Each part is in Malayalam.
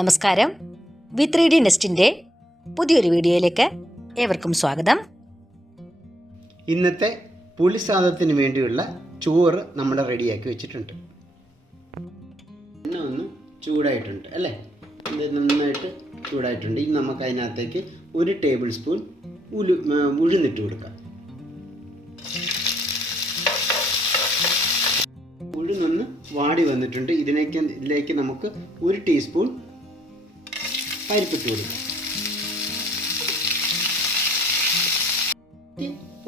നമസ്കാരം. V3D നെസ്റ്റിൻ്റെ പുതിയൊരു വീഡിയോയിലേക്ക് ഏവർക്കും സ്വാഗതം. ഇന്നത്തെ പുളിസാദത്തിന് വേണ്ടിയുള്ള ചോറ് നമ്മൾ റെഡിയാക്കി വെച്ചിട്ടുണ്ട്. എണ്ണ ഒന്ന് ചൂടായിട്ടുണ്ട് അല്ലേ? ഇത് നന്നായിട്ട് ചൂടായിട്ടുണ്ട്. ഇനി നമുക്ക് അതിനകത്തേക്ക് 1 ടേബിൾ സ്പൂൺ ഉഴുന്നിട്ട് കൊടുക്കാം. ഉഴുന്നൊന്ന് വാടി വന്നിട്ടുണ്ട്. ഇതിലേക്ക് നമുക്ക് 1 ടീസ്പൂൺ പരിപ്പിട്ട് കൊടുക്കാം.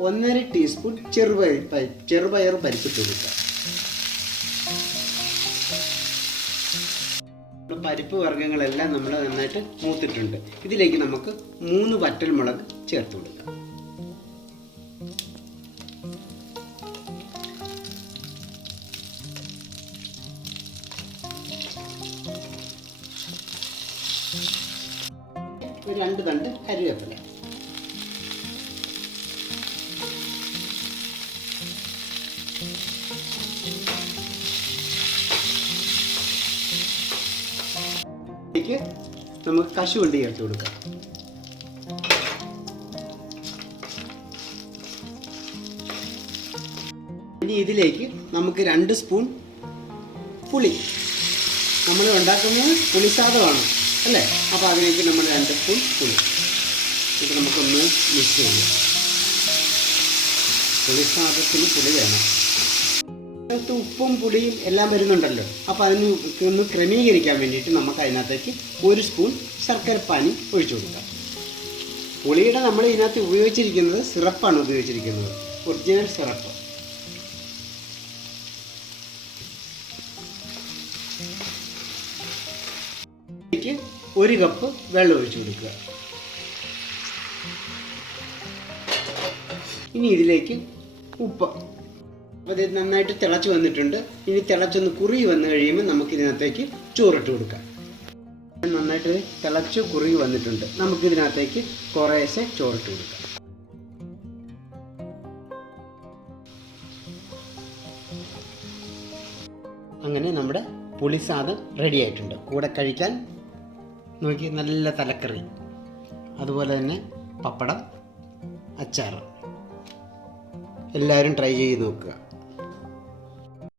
1.5 ടീസ്പൂൺ ചെറുപയർ പരിപ്പിട്ട് കൊടുക്കാം. പരിപ്പ് വർഗ്ഗങ്ങളെല്ലാം നമ്മൾ നന്നായിട്ട് മൂത്തിട്ടുണ്ട്. ഇതിലേക്ക് നമുക്ക് 3 വറ്റൽമുളക് ചേർത്ത് കൊടുക്കാം. ഒരു 2 തണ്ട് കരിവേപ്പില. നമുക്ക് കശുവണ്ടി ചേർത്ത് കൊടുക്കാം. ഇനി ഇതിലേക്ക് നമുക്ക് 2 സ്പൂൺ പുളി. നമ്മൾ ഉണ്ടാക്കുന്നത് പുളിസാദമാണ് അല്ലേ? അപ്പോൾ അതിലേക്ക് നമ്മൾ 2 സ്പൂൺ പുളി ഇത് നമുക്കൊന്ന് മിക്സ് ചെയ്യാം. പുളിസാദത്തിന് പുളി വേണം. ഉപ്പും പുളിയും എല്ലാം വരുന്നുണ്ടല്ലോ. അപ്പോൾ അതിന് ഒന്ന് ക്രമീകരിക്കാൻ വേണ്ടിയിട്ട് നമുക്ക് അതിനകത്തേക്ക് 1 സ്പൂൺ ശർക്കരപ്പാനി ഒഴിച്ചു കൊടുക്കാം. പുളിയുടെ നമ്മൾ ഇതിനകത്ത് ഉപയോഗിച്ചിരിക്കുന്നത് സിറപ്പാണ് ഉപയോഗിച്ചിരിക്കുന്നത്, ഒറിജിനൽ സിറപ്പ്. ഇതിലേക്ക് 1 കപ്പ് വെള്ളം ഒഴിച്ചു കൊടുക്കുക. ഇനി ഇതിലേക്ക് ഉപ്പ്. അപ്പോൾ ഇത് നന്നായിട്ട് തിളച്ച് വന്നിട്ടുണ്ട്. ഇനി തിളച്ചൊന്ന് കുറുകി വന്നു കഴിയുമ്പോൾ നമുക്കിതിനകത്തേക്ക് ചോറിട്ട് കൊടുക്കാം. നന്നായിട്ട് തിളച്ച് കുറുകി വന്നിട്ടുണ്ട്. നമുക്കിതിനകത്തേക്ക് കുറേശ്ശെ ചോറിട്ട് കൊടുക്കാം. അങ്ങനെ നമ്മുടെ പുളിസാദം റെഡി ആയിട്ടുണ്ട്. കൂടെ കഴിക്കാൻ നോക്കി നല്ല തലക്കറി, അതുപോലെ തന്നെ പപ്പടം, അച്ചാർ. എല്ലാവരും ട്രൈ ചെയ്ത് നോക്കുക.